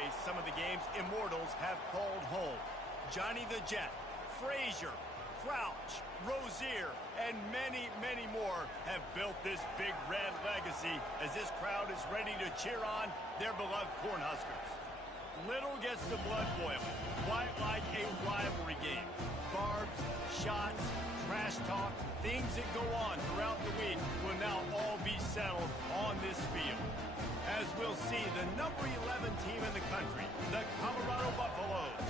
way some of the game's immortals have called home. Johnny the Jet, Frazier, Crouch, Rozier, and many, many more have built this Big Red legacy as this crowd is ready to cheer on their beloved Cornhuskers. Little gets the blood boiling, quite like a rivalry game. Barbs, shots, trash talk, things that go on throughout the week will now all be settled on this field. As we'll see, the number 11 team in the country, the Colorado Buffaloes,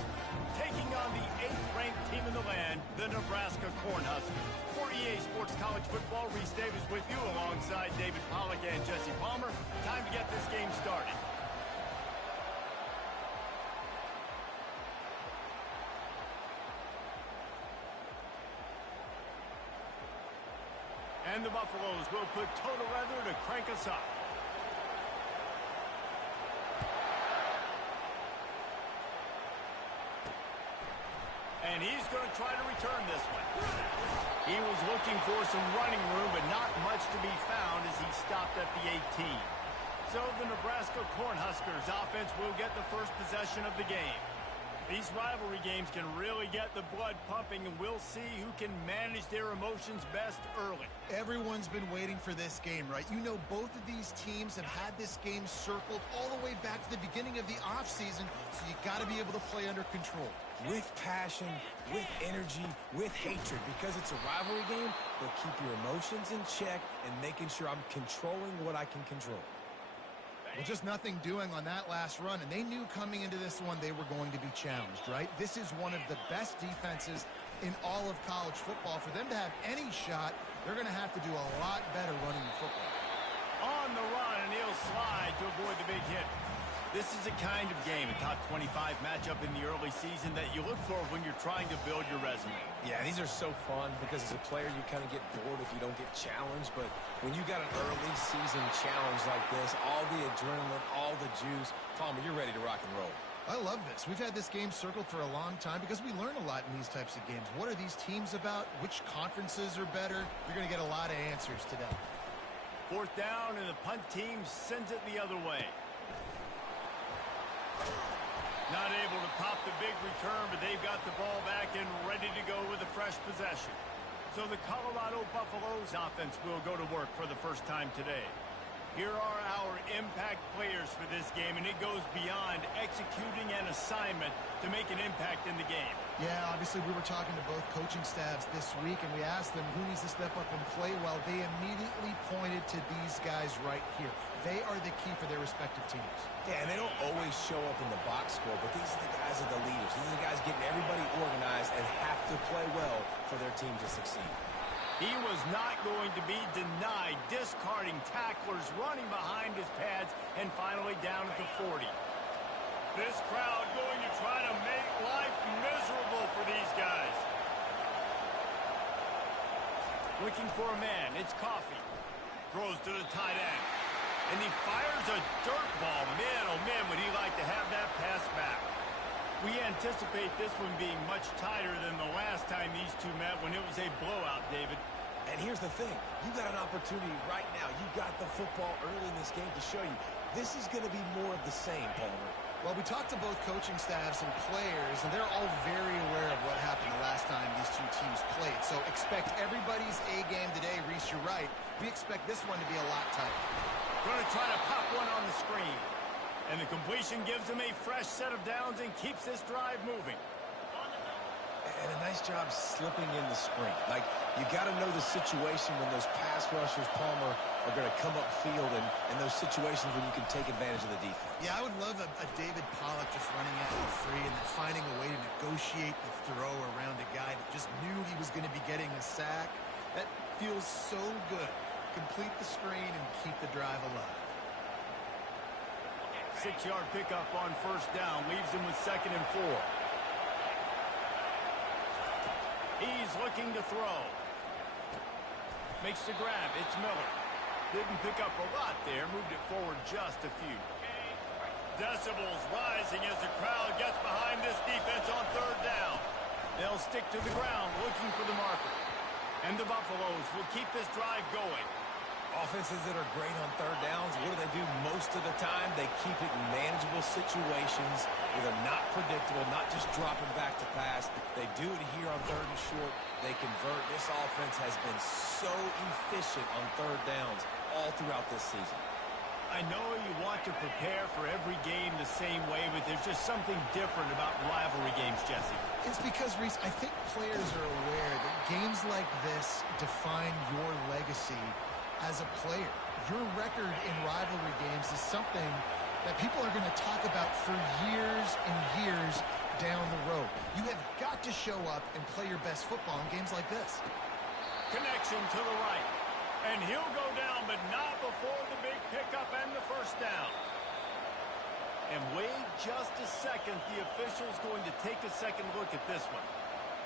taking on the 8th-ranked team in the land, the Nebraska Cornhuskers. For EA Sports College Football, Reese Davis with you alongside David Pollack and Jesse Palmer. Time to get this game started. And the Buffaloes will put total weather to crank us up. And he's going to try to return this one. He was looking for some running room, but not much to be found as he stopped at the 18. So the Nebraska Cornhuskers offense will get the first possession of the game. These rivalry games can really get the blood pumping, and we'll see who can manage their emotions best early. Everyone's been waiting for this game, right? You know, both of these teams have had this game circled all the way back to the beginning of the offseason, so you got to be able to play under control. With passion, with energy, with hatred, because it's a rivalry game, but keep your emotions in check and making sure I'm controlling what I can control. Well, just nothing doing on that last run, and they knew coming into this one they were going to be challenged, right? This is one of the best defenses in all of college football. For them to have any shot, they're going to have to do a lot better running the football. On the run, and he'll slide to avoid the big hit. This is the kind of game, a top 25 matchup in the early season that you look for when you're trying to build your resume. Yeah, these are so fun because as a player you kind of get bored if you don't get challenged, but when you got an early season challenge like this, all the adrenaline, all the juice, Palmer, you're ready to rock and roll. I love this. We've had this game circled for a long time because we learn a lot in these types of games. What are these teams about? Which conferences are better? You're going to get a lot of answers today. 4th down, and the punt team sends it the other way. Not able to pop the big return, but they've got the ball back and ready to go with a fresh possession. So the Colorado Buffaloes offense will go to work for the first time today. Here are our impact players for this game, and it goes beyond executing an assignment to make an impact in the game. Yeah, obviously we were talking to both coaching staffs this week, and we asked them who needs to step up and play well. They immediately pointed to these guys right here. They are the key for their respective teams. Yeah, and they don't always show up in the box score, but these are the guys that are the leaders. These are the guys getting everybody organized and have to play well for their team to succeed. He was not going to be denied, discarding tacklers, running behind his pads, and finally down at the 40. This crowd going to try to make life miserable for these guys. Looking for a man, it's Coffee. Throws to the tight end. And he fires a dirt ball. Man, oh man, would he like to have that pass back. We anticipate this one being much tighter than the last time these two met when it was a blowout, David. And here's the thing. You got an opportunity right now. You got the football early in this game to show you. This is going to be more of the same, Palmer. Well, we talked to both coaching staffs and players, and they're all very aware of what happened the last time these two teams played. So expect everybody's A game today. Reese, you're right. We expect this one to be a lot tighter. Going to try to pop one on the screen. And the completion gives him a fresh set of downs and keeps this drive moving. And a nice job slipping in the screen. Like, you got to know the situation when those pass rushers, Palmer, are going to come upfield and those situations when you can take advantage of the defense. Yeah, I would love a David Pollack just running out for free and then finding a way to negotiate the throw around a guy that just knew he was going to be getting a sack. That feels so good. Complete the screen and keep the drive alive. 6-yard pickup on 1st down. Leaves him with 2nd and 4. He's looking to throw. Makes the grab. It's Miller. Didn't pick up a lot there. Moved it forward just a few. Decibels rising as the crowd gets behind this defense on 3rd down. They'll stick to the ground looking for the marker. And the Buffaloes will keep this drive going. Offenses that are great on third downs, what do? Most of the time? They keep it in manageable situations where they're not predictable, not just dropping back to pass. They do it here on third and short. They convert. This offense has been so efficient on third downs all throughout this season. I know you want to prepare for every game the same way, but there's just something different about rivalry games, Jesse. It's because, Reese, I think players are aware that games like this define your legacy as a player. Your record in rivalry games is something that people are going to talk about for years and years down the road. You have got to show up and play your best football in games like this. Connection to the right. And he'll go down, but not before the big pickup and the first down. And wait just a second. The official's going to take a second look at this one.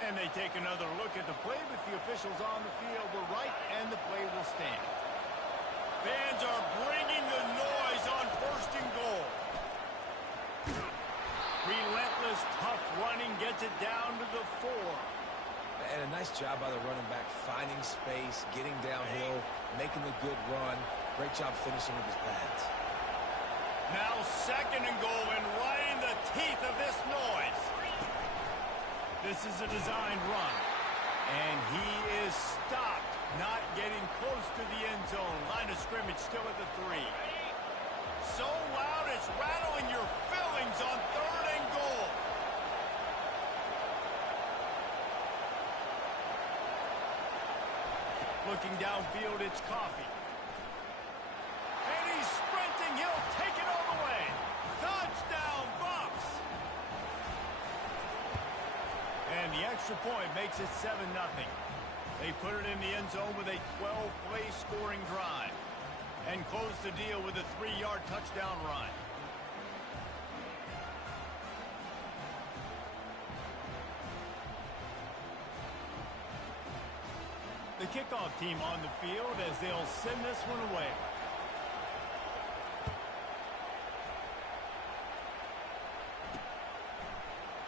And they take another look at the play, but the officials on the field were right, and the play will stand. Fans are bringing the noise on first and goal. Relentless, tough running gets it down to the 4. And a nice job by the running back, finding space, getting downhill, making the good run. Great job finishing with his pads. Now second and goal, and right in the teeth of this noise. This is a designed run. And he is stopped, not getting close to the end zone. Line of scrimmage still at the 3. So loud it's rattling your fillings on third and goal. Looking downfield, it's Coffee. And he's sprinting. He'll take it all the way. Touchdown, Bucks. And the extra point makes it 7-0. They put it in the end zone with a 12-play scoring drive and close the deal with a 3-yard touchdown run. The kickoff team on the field as they'll send this one away.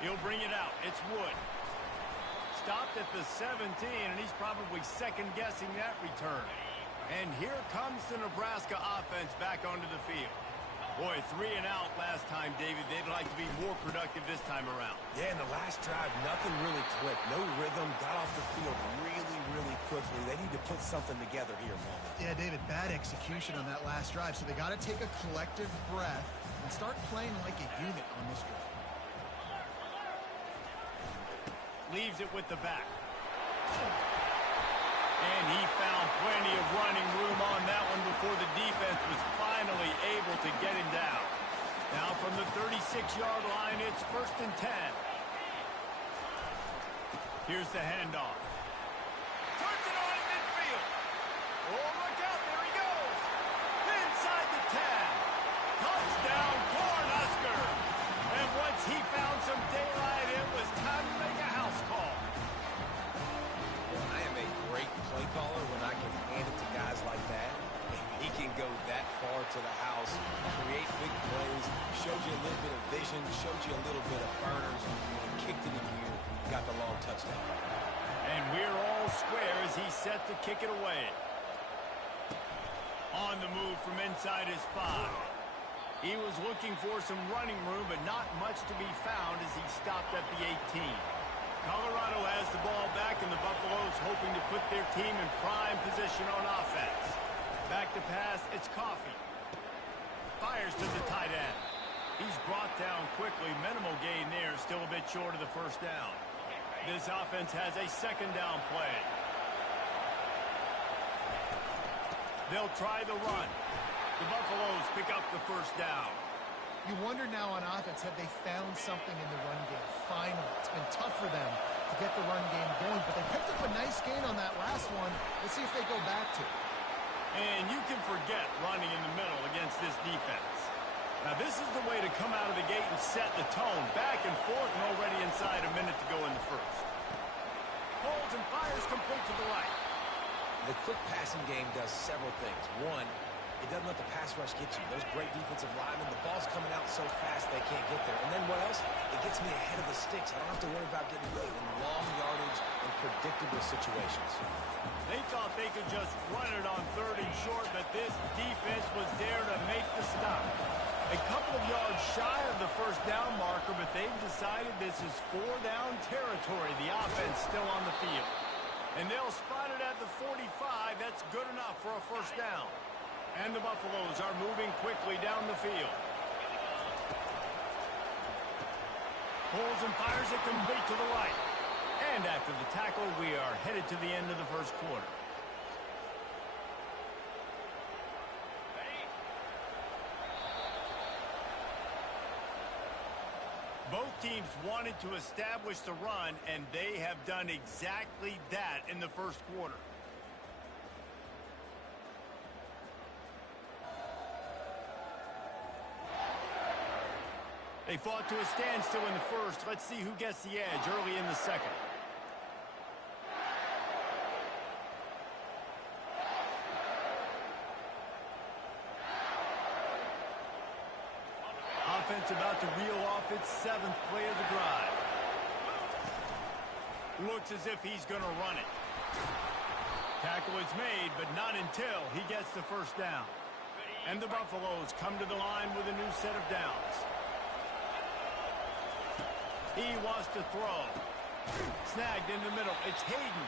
He'll bring it out. It's Wood. Stopped at the 17, and he's probably second-guessing that return. And here comes the Nebraska offense back onto the field. Boy, 3 and out last time, David. They'd like to be more productive this time around. Yeah, in the last drive, nothing really clicked. No rhythm, got off the field really quickly. They need to put something together here, Bowman. Yeah, David, bad execution on that last drive, so they got to take a collective breath and start playing like a unit on this drive. Leaves it with the back. And he found plenty of running room on that one before the defense was finally able to get him down. Now from the 36-yard line, it's 1st and 10. Here's the handoff. Turns it on in midfield. Oh, look out, there he goes. Inside the 10. Touchdown, Cornhusker. And once he found some daylight, it was time to make a house call. I am a great play caller when I can hand it to guys like that. He can go that far to the house, create big plays, showed you a little bit of vision, showed you a little bit of burners, and kicked it in here, got the long touchdown. And we're all square as he's set to kick it away. On the move from inside his 5. He was looking for some running room, but not much to be found as he stopped at the 18. Colorado has the ball back, and the Buffaloes hoping to put their team in prime position on offense. Back to pass, it's Coffee. Fires to the tight end. He's brought down quickly. Minimal gain there, still a bit short of the first down. This offense has a second down play. They'll try the run. The Buffaloes pick up the first down. You wonder now on offense, have they found something in the run game? Finally, it's been tough for them to get the run game going, but they picked up a nice gain on that last one. Let's see if they go back to it. And you can forget running in the middle against this defense. Now, this is the way to come out of the gate and set the tone. Back and forth and already inside a minute to go in the first. Holds and fires complete to the right. The quick passing game does several things. One, it doesn't let the pass rush get you. Those great defensive linemen, the ball's coming out so fast they can't get there. And then what else? It gets me ahead of the sticks. I don't have to worry about getting beat in long yardage and predictable situations. They thought they could just run it on 3rd and short, but this defense was there to make the stop. A couple of yards shy of the first down marker, but they've decided this is 4-down territory. The offense still on the field. And they'll spot it at the 45. That's good enough for a first down. And the Buffaloes are moving quickly down the field. Pulls and fires it complete to the right. And after the tackle, we are headed to the end of the first quarter. Both teams wanted to establish the run, and they have done exactly that in the first quarter. They fought to a standstill in the first. Let's see who gets the edge early in the second. Offense about to reel off its 7th play of the drive. Looks as if he's going to run it. Tackle is made, but not until he gets the first down. And the Buffaloes come to the line with a new set of downs. He wants to throw. Snagged in the middle. It's Hayden.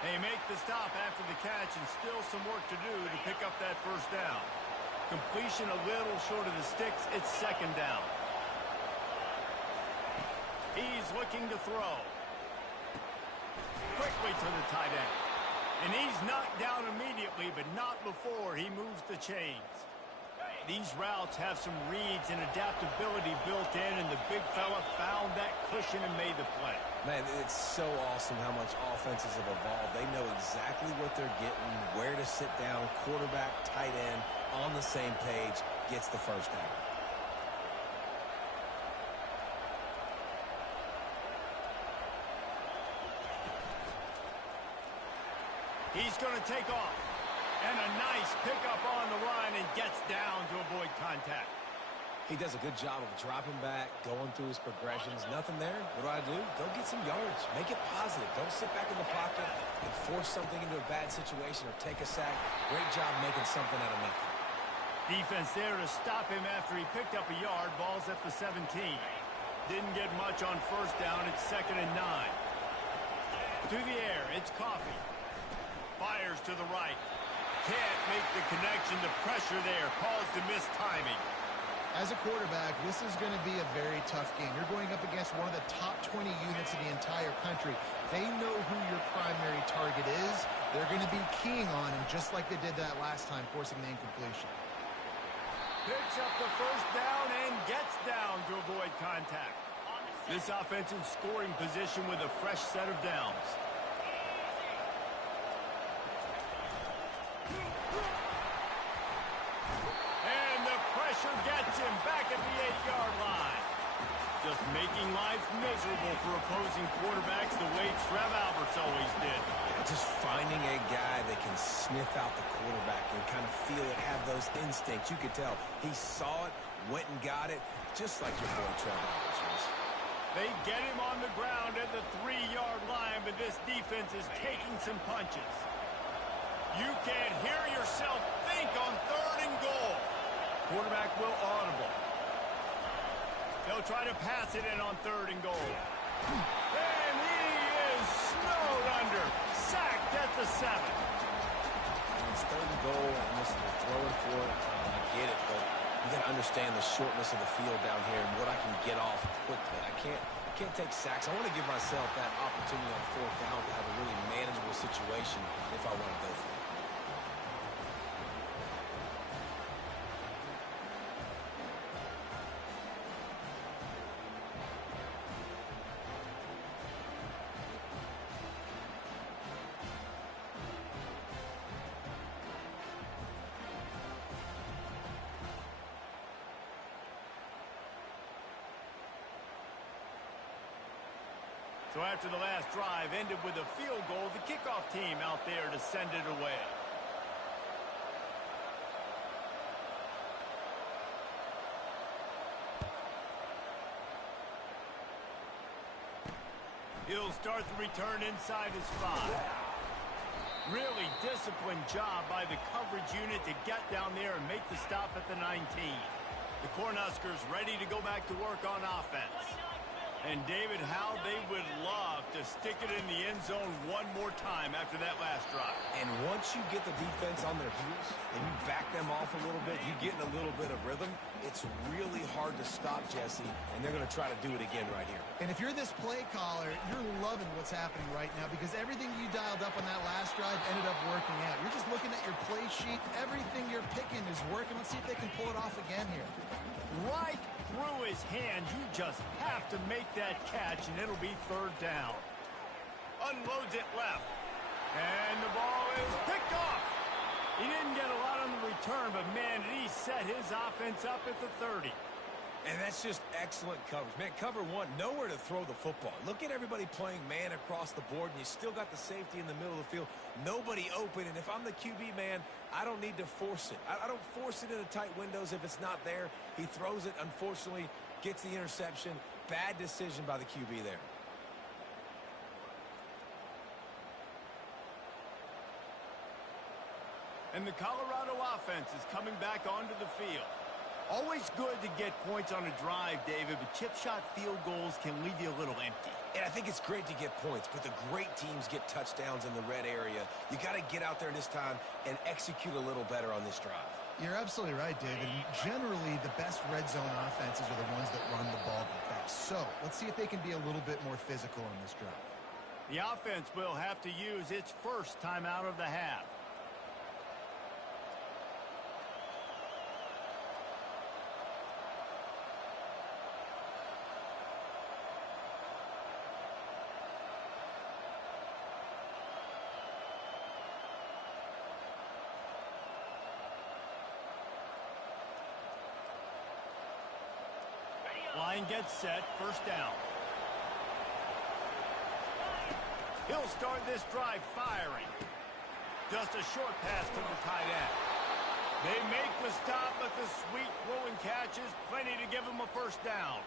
They make the stop after the catch, and still some work to do to pick up that first down. Completion a little short of the sticks. It's 2nd down. He's looking to throw. Quickly to the tight end. And he's knocked down immediately, but not before he moves the chains. These routes have some reads and adaptability built in, and the big fella found that cushion and made the play. Man, it's so awesome how much offenses have evolved. They know exactly what they're getting, where to sit down, quarterback, tight end, on the same page, gets the first down. He's going to take off. And a nice pickup on the run and gets down to avoid contact. He does a good job of dropping back, going through his progressions. Nothing there. What do? Go get some yards. Make it positive. Don't sit back in the pocket and force something into a bad situation or take a sack. Great job making something out of nothing. Defense there to stop him after he picked up a yard. Ball's at the 17. Didn't get much on first down. It's 2nd and 9. To the air. It's Coffee. Fires to the right. Can't make the connection. The pressure there caused the missed timing. As a quarterback, this is going to be a very tough game. You're going up against one of the top 20 units in the entire country. They know who your primary target is. They're going to be keying on him just like they did that last time, forcing the incompletion. Picks up the first down and gets down to avoid contact. This offensive scoring position with a fresh set of downs. Gets him back at the 8-yard line. Just making life miserable for opposing quarterbacks the way Trev Alberts always did. Yeah, just finding a guy that can sniff out the quarterback and kind of feel it, have those instincts. You could tell he saw it, went and got it, just like your boy Trev Alberts was. They get him on the ground at the 3-yard line, but this defense is taking some punches. You can't hear yourself think on 3rd and goal. Quarterback will audible. They'll try to pass it in on 3rd and goal. And he is snowed under. Sacked at the 7. It's 3rd and goal, and this is throwing for it. I get it, but you got to understand the shortness of the field down here and what I can get off quickly. I can't take sacks. I want to give myself that opportunity on 4th down to have a really manageable situation if I want to go for it. So after the last drive ended with a field goal, the kickoff team out there to send it away. He'll start the return inside his 5. Really disciplined job by the coverage unit to get down there and make the stop at the 19. The Cornhuskers ready to go back to work on offense. And David, how they would love to stick it in the end zone one more time after that last drive. And once you get the defense on their heels and you back them off a little bit, you get in a little bit of rhythm, it's really hard to stop, Jesse, and they're going to try to do it again right here. And if you're this play caller, you're loving what's happening right now because everything you dialed up on that last drive ended up working out. You're just looking at your play sheet. Everything you're picking is working. Let's see if they can pull it off again here. Right through his hand. You just have to make that catch, and it'll be 3rd down. Unloads it left. And the ball is picked off. He didn't get a lot on the return, but, man, did he set his offense up at the 30. And that's just excellent coverage. Man, cover 1, nowhere to throw the football. Look at everybody playing man across the board, and you still got the safety in the middle of the field. Nobody open, and if I'm the QB, man, I don't need to force it. I don't force it into tight windows if it's not there. He throws it, unfortunately, gets the interception. Bad decision by the QB there. And the Colorado offense is coming back onto the field. Always good to get points on a drive, David, but chip shot field goals can leave you a little empty. And I think it's great to get points, but the great teams get touchdowns in the red area. You got to get out there this time and execute a little better on this drive. You're absolutely right, David. Generally, the best red zone offenses are the ones that run the ball the best. So let's see if they can be a little bit more physical on this drive. The offense will have to use its first time out of the half. Line gets set, 1st down. He'll start this drive firing. Just a short pass to the tight end. They make the stop, but the sweet throw and catch is plenty to give them a 1st down.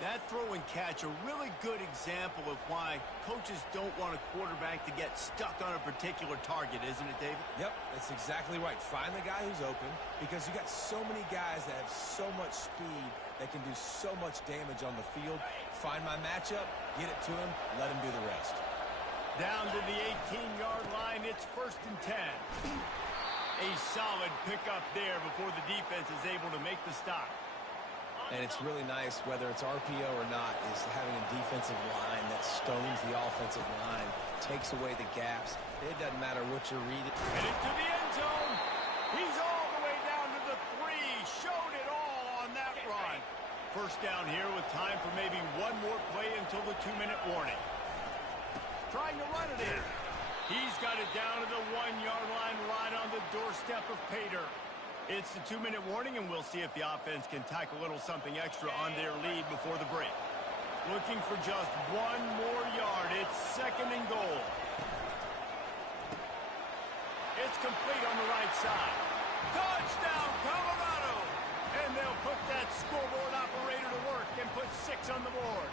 That throw and catch, a really good example of why coaches don't want a quarterback to get stuck on a particular target, isn't it, David? Yep, that's exactly right. Find the guy who's open because you got so many guys that have so much speed that can do so much damage on the field. Find my matchup, get it to him, let him do the rest. Down to the 18-yard line, it's 1st and 10. A solid pickup there before the defense is able to make the stop. And it's really nice, whether it's RPO or not, is having a defensive line that stones the offensive line, takes away the gaps. It doesn't matter what you're reading. Headed to the end zone. He's all the way down to the 3. Showed it all on that run. 1st down here with time for maybe one more play until the 2-minute warning. Trying to run it in. He's got it down to the 1-yard line right on the doorstep of Pater. It's the 2-minute warning, and we'll see if the offense can tack a little something extra on their lead before the break. Looking for just one more yard. It's 2nd and goal. It's complete on the right side. Touchdown, Colorado! And they'll put that scoreboard operator to work and put 6 on the board.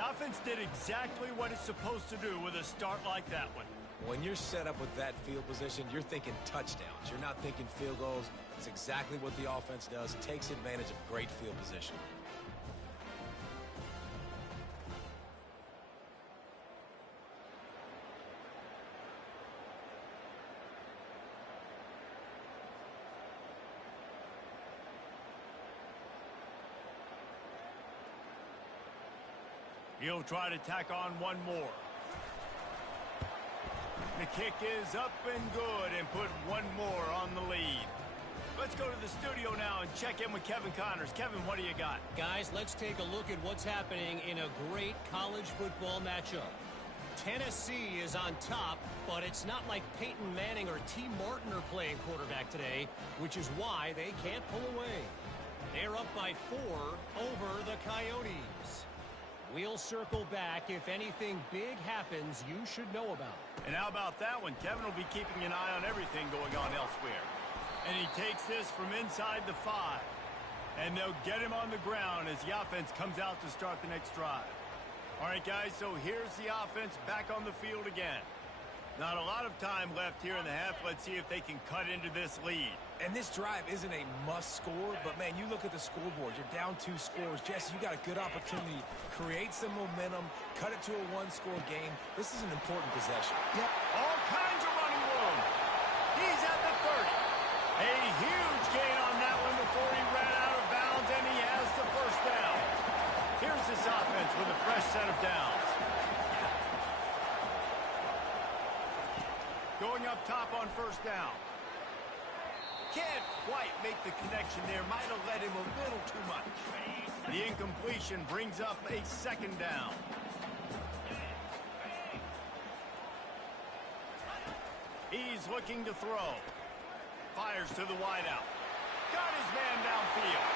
The offense did exactly what it's supposed to do with a start like that one. When you're set up with that field position, you're thinking touchdowns. You're not thinking field goals. It's exactly what the offense does. Takes advantage of great field position. He'll try to tack on one more. The kick is up and good and put one more on the lead. Let's go to the studio now and check in with Kevin Connors. Kevin, what do you got? Guys, let's take a look at what's happening in a great college football matchup. Tennessee is on top, but it's not like Peyton Manning or T. Martin are playing quarterback today, which is why they can't pull away. They're up by 4 over the Coyotes. We'll circle back if anything big happens you should know about. And how about that one? Kevin will be keeping an eye on everything going on elsewhere. And he takes this from inside the 5. And they'll get him on the ground as the offense comes out to start the next drive. All right, guys, so here's the offense back on the field again. Not a lot of time left here in the half. Let's see if they can cut into this lead. And this drive isn't a must score, but, man, you look at the scoreboard. You're down 2 scores. Jesse, you got a good opportunity. Create some momentum. Cut it to a 1-score game. This is an important possession. Yep. All kinds of running room. He's at the 30. A huge gain on that one before he ran out of bounds, and he has the first down. Here's this offense with a fresh set of downs. Going up top on first down. Can't quite make the connection there. Might have led him a little too much. The incompletion brings up a second down. He's looking to throw. Fires to the wideout. Got his man downfield.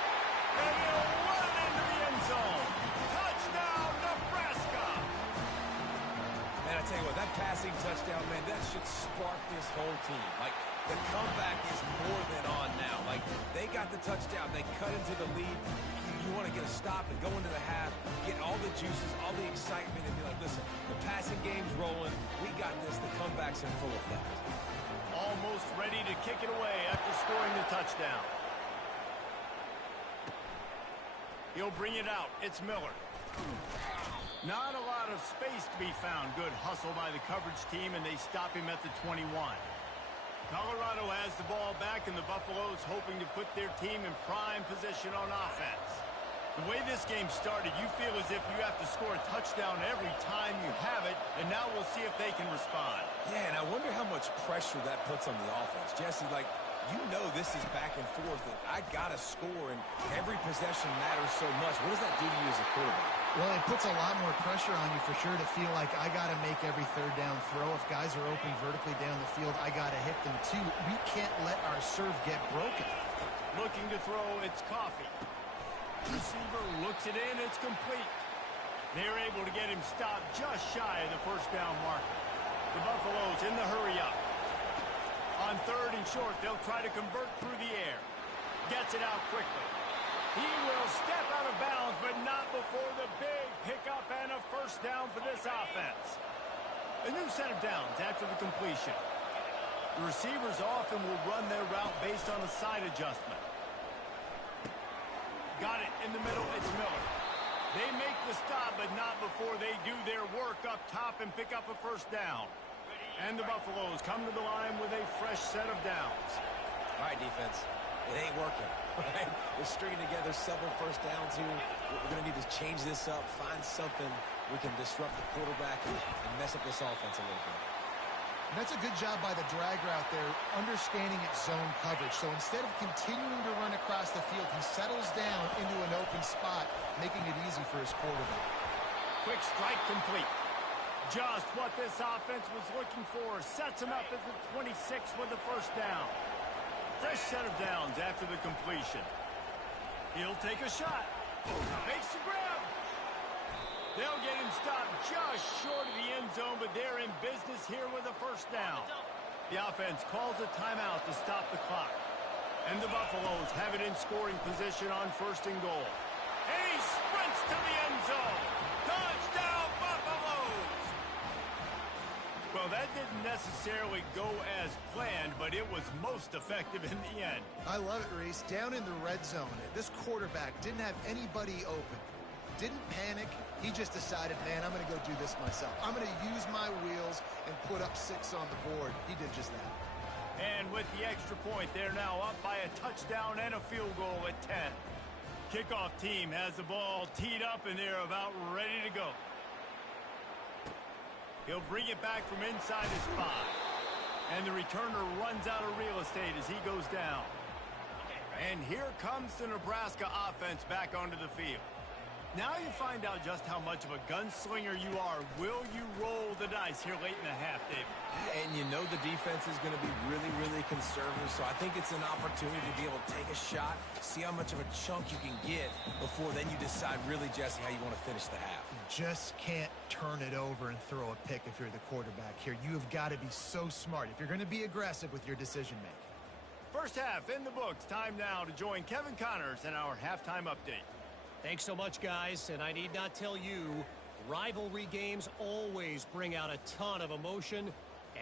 And he'll run into the end zone. Touchdown, Nebraska! Man, I tell you what, that passing touchdown, man, that should spark this whole team. Like, the comeback is more than on now. Like, they got the touchdown. They cut into the lead. You want to get a stop and go into the half, get all the juices, all the excitement, and be like, listen, the passing game's rolling. We got this. The comeback's in full effect. Almost ready to kick it away after scoring the touchdown. He'll bring it out. It's Miller. Not a lot of space to be found. Good hustle by the coverage team, and they stop him at the 21. Colorado has the ball back, and the Buffaloes hoping to put their team in prime position on offense. The way this game started, you feel as if you have to score a touchdown every time you have it, and now we'll see if they can respond. Yeah, and I wonder how much pressure that puts on the offense. Jesse, like, you know this is back and forth, and I got to score, and every possession matters so much. What does that do to you as a quarterback? Well, it puts a lot more pressure on you for sure to feel like I got to make every third down throw. If guys are open vertically down the field, I got to hit them too. We can't let our serve get broken. Looking to throw, it's Coffee. Receiver looks it in, it's complete. They're able to get him stopped just shy of the first down marker. The Buffaloes in the hurry up. On third and short, they'll try to convert through the air. Gets it out quickly. He will step out of bounds, but not before the big pickup and a first down for this offense. A new set of downs after the completion. The receivers often will run their route based on a side adjustment. Got it in the middle, it's Miller. They make the stop, but not before they do their work up top and pick up a first down. And the Buffaloes come to the line with a fresh set of downs. All right, defense. It ain't working. Right? We're stringing together several first downs here. We're going to need to change this up, find something we can disrupt the quarterback and mess up this offense a little bit. And that's a good job by the drag route there, understanding its zone coverage. So instead of continuing to run across the field, he settles down into an open spot, making it easy for his quarterback. Quick strike complete. Just what this offense was looking for. Sets him up at the 26 with the first down. Fresh set of downs after the completion. He'll take a shot. Makes the grab. They'll get him stopped just short of the end zone, but they're in business here with a first down. The offense calls a timeout to stop the clock. And the Buffaloes have it in scoring position on first and goal. And he sprints to the end zone. Touchdown, Buffaloes! Well, that didn't necessarily go as planned, but it was most effective in the end. I love it, Reese. Down in the red zone, this quarterback didn't have anybody open. Didn't panic. He just decided, man, I'm going to go do this myself. I'm going to use my wheels and put up 6 on the board. He did just that. And with the extra point, they're now up by a touchdown and a field goal at 10. Kickoff team has the ball teed up, and they're about ready to go. He'll bring it back from inside his 5. And the returner runs out of real estate as he goes down. And here comes the Nebraska offense back onto the field. Now you find out just how much of a gunslinger you are. Will you roll the dice here late in the half, David? And you know the defense is going to be really, really conservative, so I think it's an opportunity to be able to take a shot, see how much of a chunk you can get before then you decide really, Jesse, how you want to finish the half. Just can't turn it over and throw a pick if you're the quarterback here. You have got to be so smart if you're going to be aggressive with your decision-making. First half in the books. Time now to join Kevin Connors in our halftime update. Thanks so much, guys, and I need not tell you, Rivalry games always bring out a ton of emotion,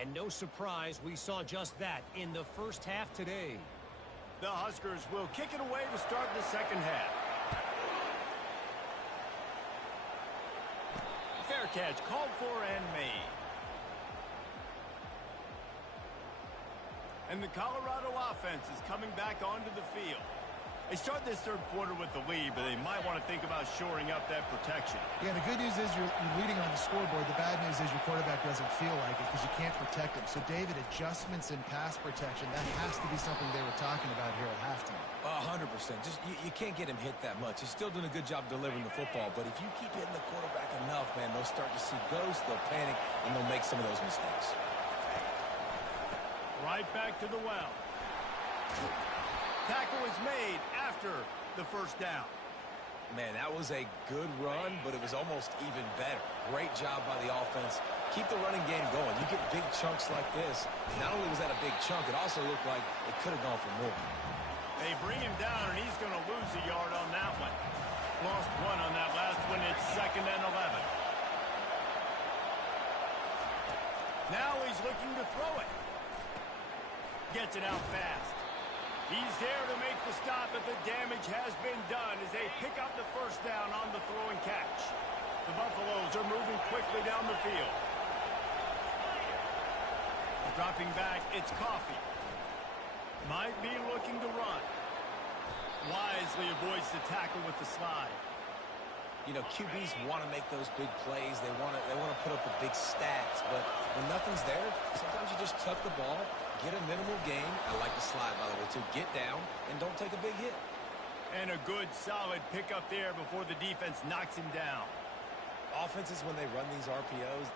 and no surprise we saw just that in the first half today. The Huskers will kick it away to start the second half. Fair catch called for and made. And the Colorado offense is coming back onto the field. They start this third quarter with the lead, but they might want to think about shoring up that protection. Yeah, the good news is you're leading on the scoreboard. The bad news is your quarterback doesn't feel like it because you can't protect him. So, David, adjustments in pass protection, that has to be something they were talking about here at halftime. 100%. Just you can't get him hit that much. He's still doing a good job delivering the football, but if you keep hitting the quarterback enough, man, they'll start to see ghosts, they'll panic, and they'll make some of those mistakes. Right back to the well. Tackle is made after the first down. Man, that was a good run, but it was almost even better. Great job by the offense. Keep the running game going. You get big chunks like this. Not only was that a big chunk, it also looked like it could have gone for more. They bring him down, and he's going to lose a yard on that one. Lost one on that last one. It's 2nd and 11. Now he's looking to throw it. Gets it out fast. He's there to make the stop, but the damage has been done as they pick up the first down on the throw and catch. The Buffaloes are moving quickly down the field. Dropping back, it's Coffee. Might be looking to run. Wisely avoids the tackle with the slide. You know, QBs want to make those big plays. They want to put up the big stats, but when nothing's there, sometimes you just tuck the ball, get a minimal gain. I like the slide, by the way, too. Get down and don't take a big hit. And a good, solid pickup there before the defense knocks him down. Offenses, when they run these RPOs,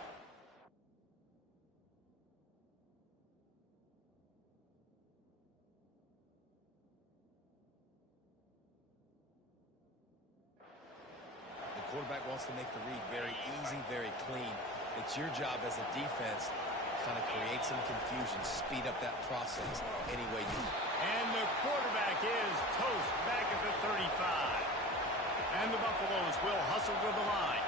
quarterback wants to make the read very easy, very clean. It's your job as a defense to kind of create some confusion, speed up that process any way you can. And the quarterback is toast back at the 35. And the Buffaloes will hustle to the line.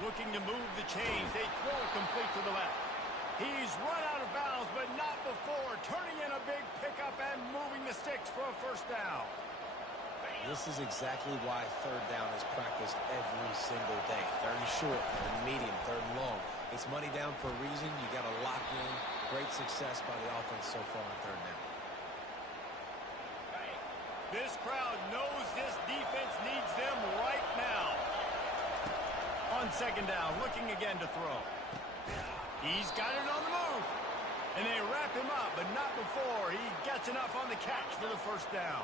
Looking to move the chains. They throw it complete to the left. He's run out of bounds, but not before. Turning in a big pickup and moving the sticks for a first down. This is exactly why third down is practiced every single day. Third and short, third and medium, third and long. It's money down for a reason. You got to lock in. Great success by the offense so far on third down. This crowd knows this defense needs them right now. On second down, looking again to throw. He's got it on the move. And they wrap him up, but not before he gets enough on the catch for the first down.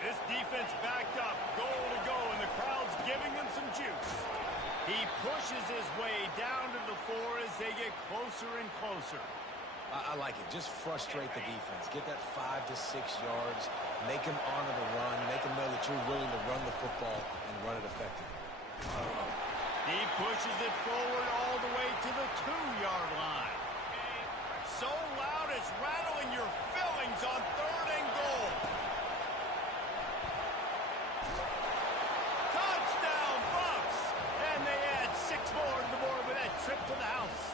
This defense backed up, goal to go, and the crowd's giving them some juice. He pushes his way down to the 4 as they get closer and closer. I like it. Just frustrate the defense. Get that 5 to 6 yards. Make them honor the run. Make them know that you're willing to run the football and run it effectively. He pushes it forward all the way to the 2-yard line. So loud it's rattling your fillings on 3rd and goal. Touchdown, Bucks! And they add 6 more to the board with that trip to the house.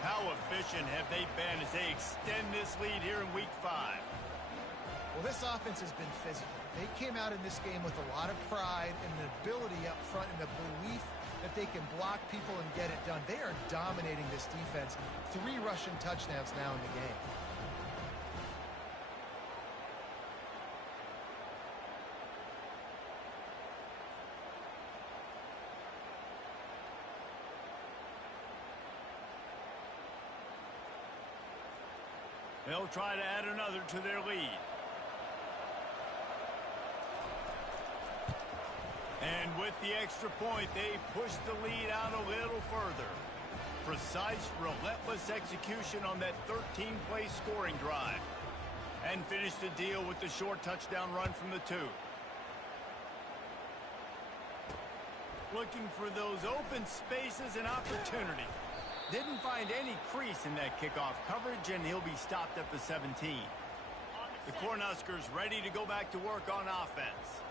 How efficient have they been as they extend this lead here in Week 5? Well, this offense has been physical. They came out in this game with a lot of pride and the ability up front and the belief that they can block people and get it done. They are dominating this defense. 3 rushing touchdowns now in the game. They'll try to add another to their lead. And with the extra point, they push the lead out a little further. Precise, relentless execution on that 13-play scoring drive. And finish the deal with the short touchdown run from the 2. Looking for those open spaces and opportunity. Didn't find any crease in that kickoff coverage, and he'll be stopped at the 17. The Cornhuskers ready to go back to work on offense.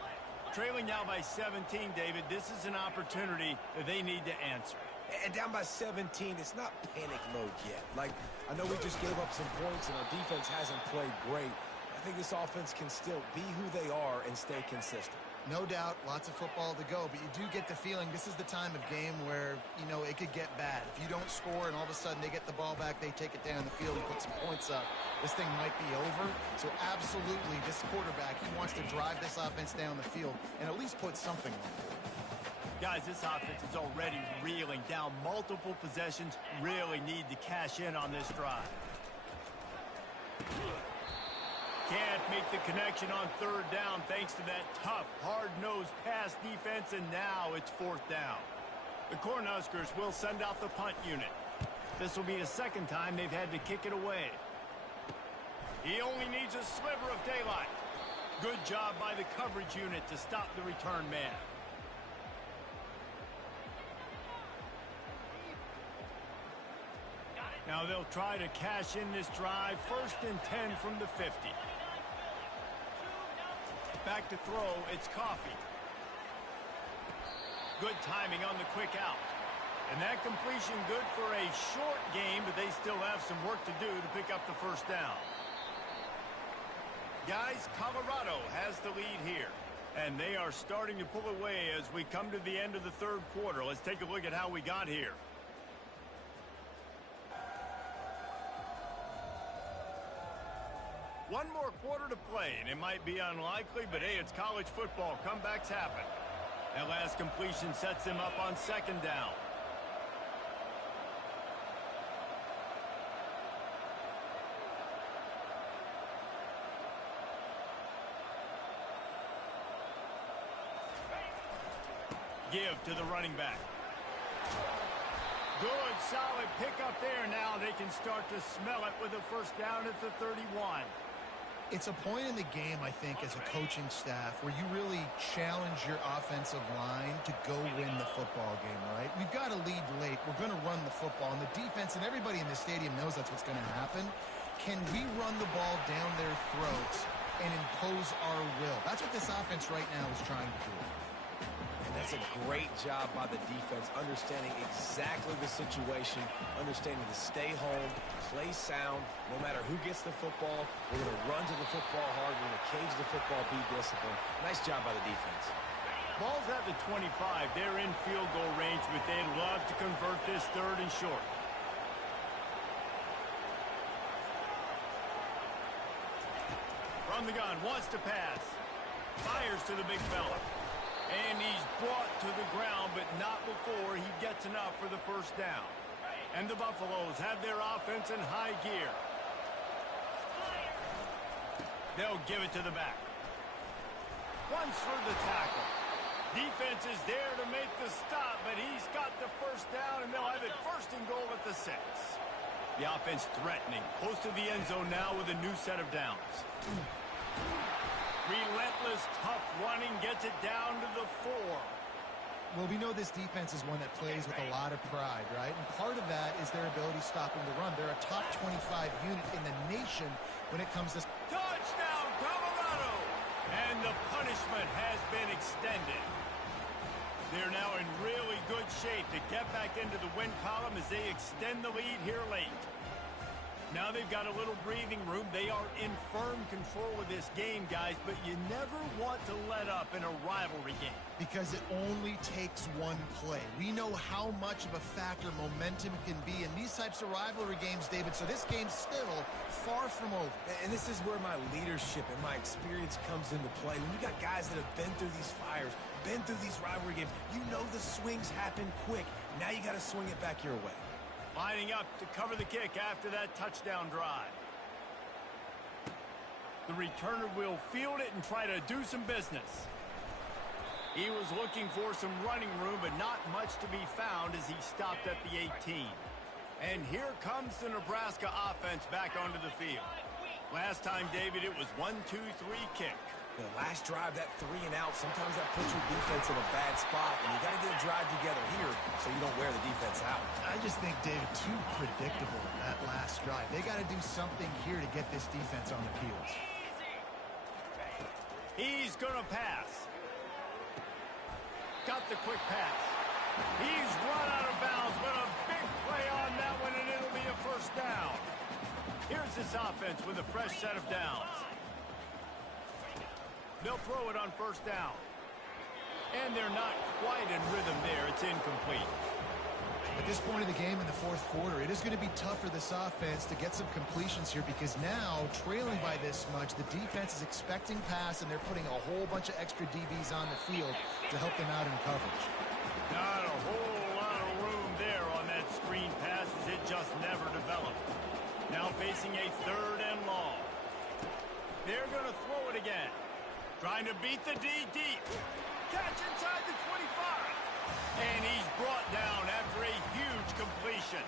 Trailing now by 17, David, this is an opportunity that they need to answer. And down by 17, it's not panic mode yet. Like, I know we just gave up some points and our defense hasn't played great. I think this offense can still be who they are and stay consistent. No doubt, lots of football to go, but you do get the feeling this is the time of game where, you know, it could get bad. If you don't score and all of a sudden they get the ball back, they take it down the field and put some points up, this thing might be over. So absolutely, this quarterback, he wants to drive this offense down the field and at least put something on it. Guys, this offense is already reeling down multiple possessions. Really need to cash in on this drive. Can't make the connection on third down thanks to that tough, hard-nosed pass defense, and now it's fourth down. The Cornhuskers will send out the punt unit. This will be the second time they've had to kick it away. He only needs a sliver of daylight. Good job by the coverage unit to stop the return man. Now they'll try to cash in this drive. 1st and 10 from the 50. Back to throw, it's Coffee. Good timing on the quick out. And that completion good for a short game, but they still have some work to do to pick up the first down. Guys, Colorado has the lead here. And they are starting to pull away as we come to the end of the third quarter. Let's take a look at how we got here. One more quarter to play, and it might be unlikely, but hey, it's college football. Comebacks happen. That last completion sets them up on 2nd down. Give to the running back. Good, solid pickup there. Now they can start to smell it with a first down at the 31. It's a point in the game, I think, as a coaching staff where you really challenge your offensive line to go win the football game, right? We've got to lead late. We're going to run the football. And the defense and everybody in the stadium knows that's what's going to happen. Can we run the ball down their throats and impose our will? That's what this offense right now is trying to do. And that's a great job by the defense, understanding exactly the situation, understanding to stay home, play sound. No matter who gets the football, we're going to run to the football hard. We're going to cage the football, be disciplined. Nice job by the defense. Ball's at the 25. They're in field goal range, but they'd love to convert this 3rd and short. From the gun, wants to pass. Fires to the big fella. And he's brought to the ground, but not before he gets enough for the first down. And the Buffaloes have their offense in high gear. They'll give it to the back. Runs for the tackle. Defense is there to make the stop, but he's got the first down, and they'll have it 1st and goal at the 6. The offense threatening. Close to the end zone now with a new set of downs. Relentless, tough running, gets it down to the 4. Well, we know this defense is one that plays with a lot of pride, right? And part of that is their ability stopping the run. They're a top 25 unit in the nation when it comes to... Touchdown, Colorado! And the punishment has been extended. They're now in really good shape to get back into the win column as they extend the lead here late. Now they've got a little breathing room. They are in firm control of this game, guys, but you never want to let up in a rivalry game. Because it only takes one play. We know how much of a factor momentum can be in these types of rivalry games, David, so this game's still far from over. And this is where my leadership and my experience comes into play. When you got guys that have been through these fires, been through these rivalry games, you know the swings happen quick. Now you got to swing it back your way. Lining up to cover the kick after that touchdown drive. The returner will field it and try to do some business. He was looking for some running room, but not much to be found as he stopped at the 18. And here comes the Nebraska offense back onto the field. Last time, David, it was 1-2-3 kick. The last drive, that 3 and out, sometimes that puts your defense in a bad spot, and you got to get a drive together here so you don't wear the defense out. I just think, David, too predictable that last drive. They got to do something here to get this defense on their heels. He's going to pass. Got the quick pass. He's run out of bounds, but a big play on that one, and it'll be a first down. Here's this offense with a fresh set of downs. They'll throw it on first down. And they're not quite in rhythm there. It's incomplete. At this point of the game in the fourth quarter, it is going to be tough for this offense to get some completions here because now, trailing by this much, the defense is expecting pass, and they're putting a whole bunch of extra DBs on the field to help them out in coverage. Not a whole lot of room there on that screen pass as it just never developed. Now facing a 3rd and long. They're going to throw it again. Trying to beat the D deep. Catch inside the 25. And he's brought down after a huge completion.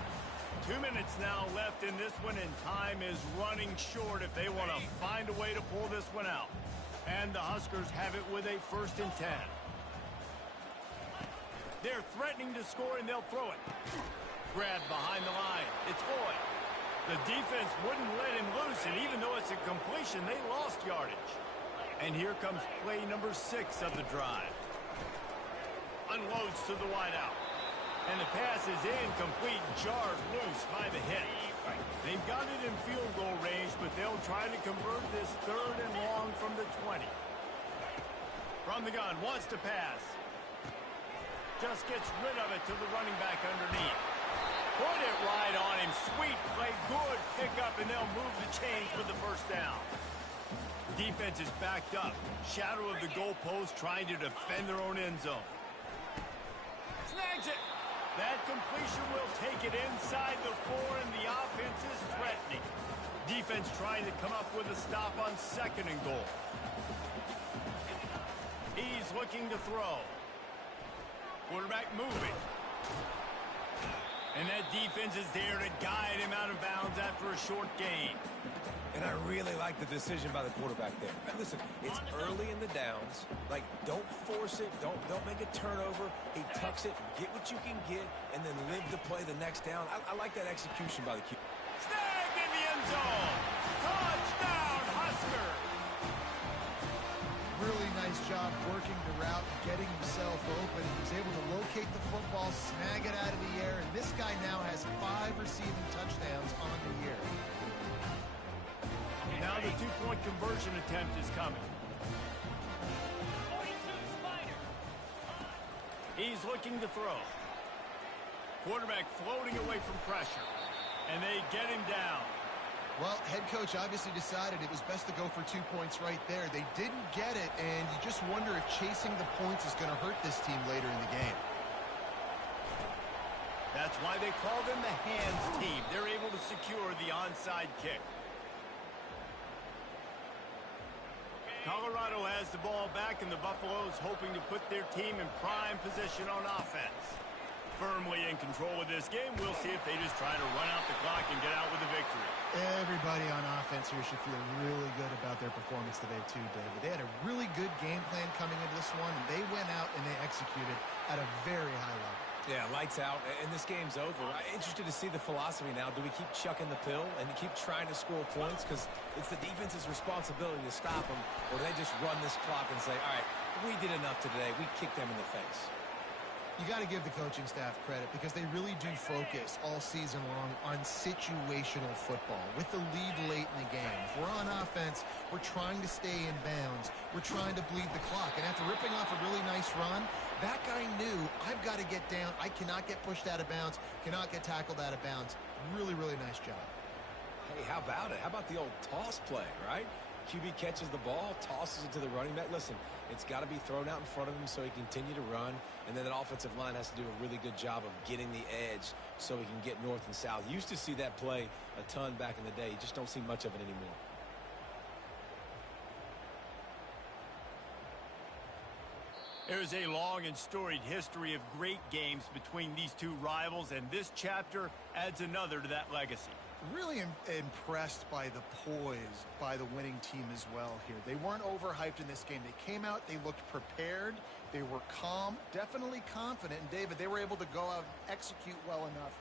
2 minutes now left in this one, and time is running short if they want to find a way to pull this one out. And the Huskers have it with a 1st and 10. They're threatening to score, and they'll throw it. Grabbed behind the line. It's Boyd. The defense wouldn't let him loose, and even though it's a completion, they lost yardage. And here comes play number 6 of the drive. Unloads to the wideout. And the pass is incomplete, jarred loose by the hit. They've got it in field goal range, but they'll try to convert this 3rd and long from the 20. From the gun, wants to pass. Just gets rid of it to the running back underneath. Put it right on him. Sweet play, good pickup, and they'll move the chains for the first down. Defense is backed up. Shadow of the goalpost trying to defend their own end zone. Snags it. That completion will take it inside the 4, and the offense is threatening. Defense trying to come up with a stop on 2nd and goal. He's looking to throw. Quarterback moving. And that defense is there to guide him out of bounds after a short gain. And I really like the decision by the quarterback there. And listen, it's early in the downs. Like, don't force it. Don't make a turnover. He tucks it, get what you can get, and then live to play the next down. I like that execution by the QB. Snagged in the end zone. Touchdown, Husker. Really nice job working the route and getting himself open. He was able to locate the football, snag it out of the air, and this guy now has 5 receiving touchdowns on the year. Now the 2-point conversion attempt is coming. He's looking to throw. Quarterback floating away from pressure. And they get him down. Well, head coach obviously decided it was best to go for 2 points right there. They didn't get it, and you just wonder if chasing the points is going to hurt this team later in the game. That's why they call them the hands team. They're able to secure the onside kick. Colorado has the ball back, and the Buffaloes hoping to put their team in prime position on offense. Firmly in control of this game. We'll see if they just try to run out the clock and get out with a victory. Everybody on offense here should feel really good about their performance today too, David. They had a really good game plan coming into this one, and they went out and they executed at a very high level. Yeah, lights out, and this game's over. I'm interested to see the philosophy now. Do we keep chucking the pill and keep trying to score points? Because it's the defense's responsibility to stop them, or do they just run this clock and say, all right, we did enough today. We kicked them in the face. You got to give the coaching staff credit because they really do focus all season long on situational football with the lead late in the game. If we're on offense, we're trying to stay in bounds. We're trying to bleed the clock. And after ripping off a really nice run, that guy knew, I've got to get down. I cannot get pushed out of bounds, cannot get tackled out of bounds. Really, really nice job. Hey, how about it? How about the old toss play, right? QB catches the ball, tosses it to the running back. Listen, it's got to be thrown out in front of him so he can continue to run. And then that offensive line has to do a really good job of getting the edge so he can get north and south. Used to see that play a ton back in the day. You just don't see much of it anymore. There's a long and storied history of great games between these two rivals, and this chapter adds another to that legacy. Really impressed by the poise by the winning team as well here. They weren't overhyped in this game. They came out, they looked prepared, they were calm, definitely confident. And David, they were able to go out and execute well enough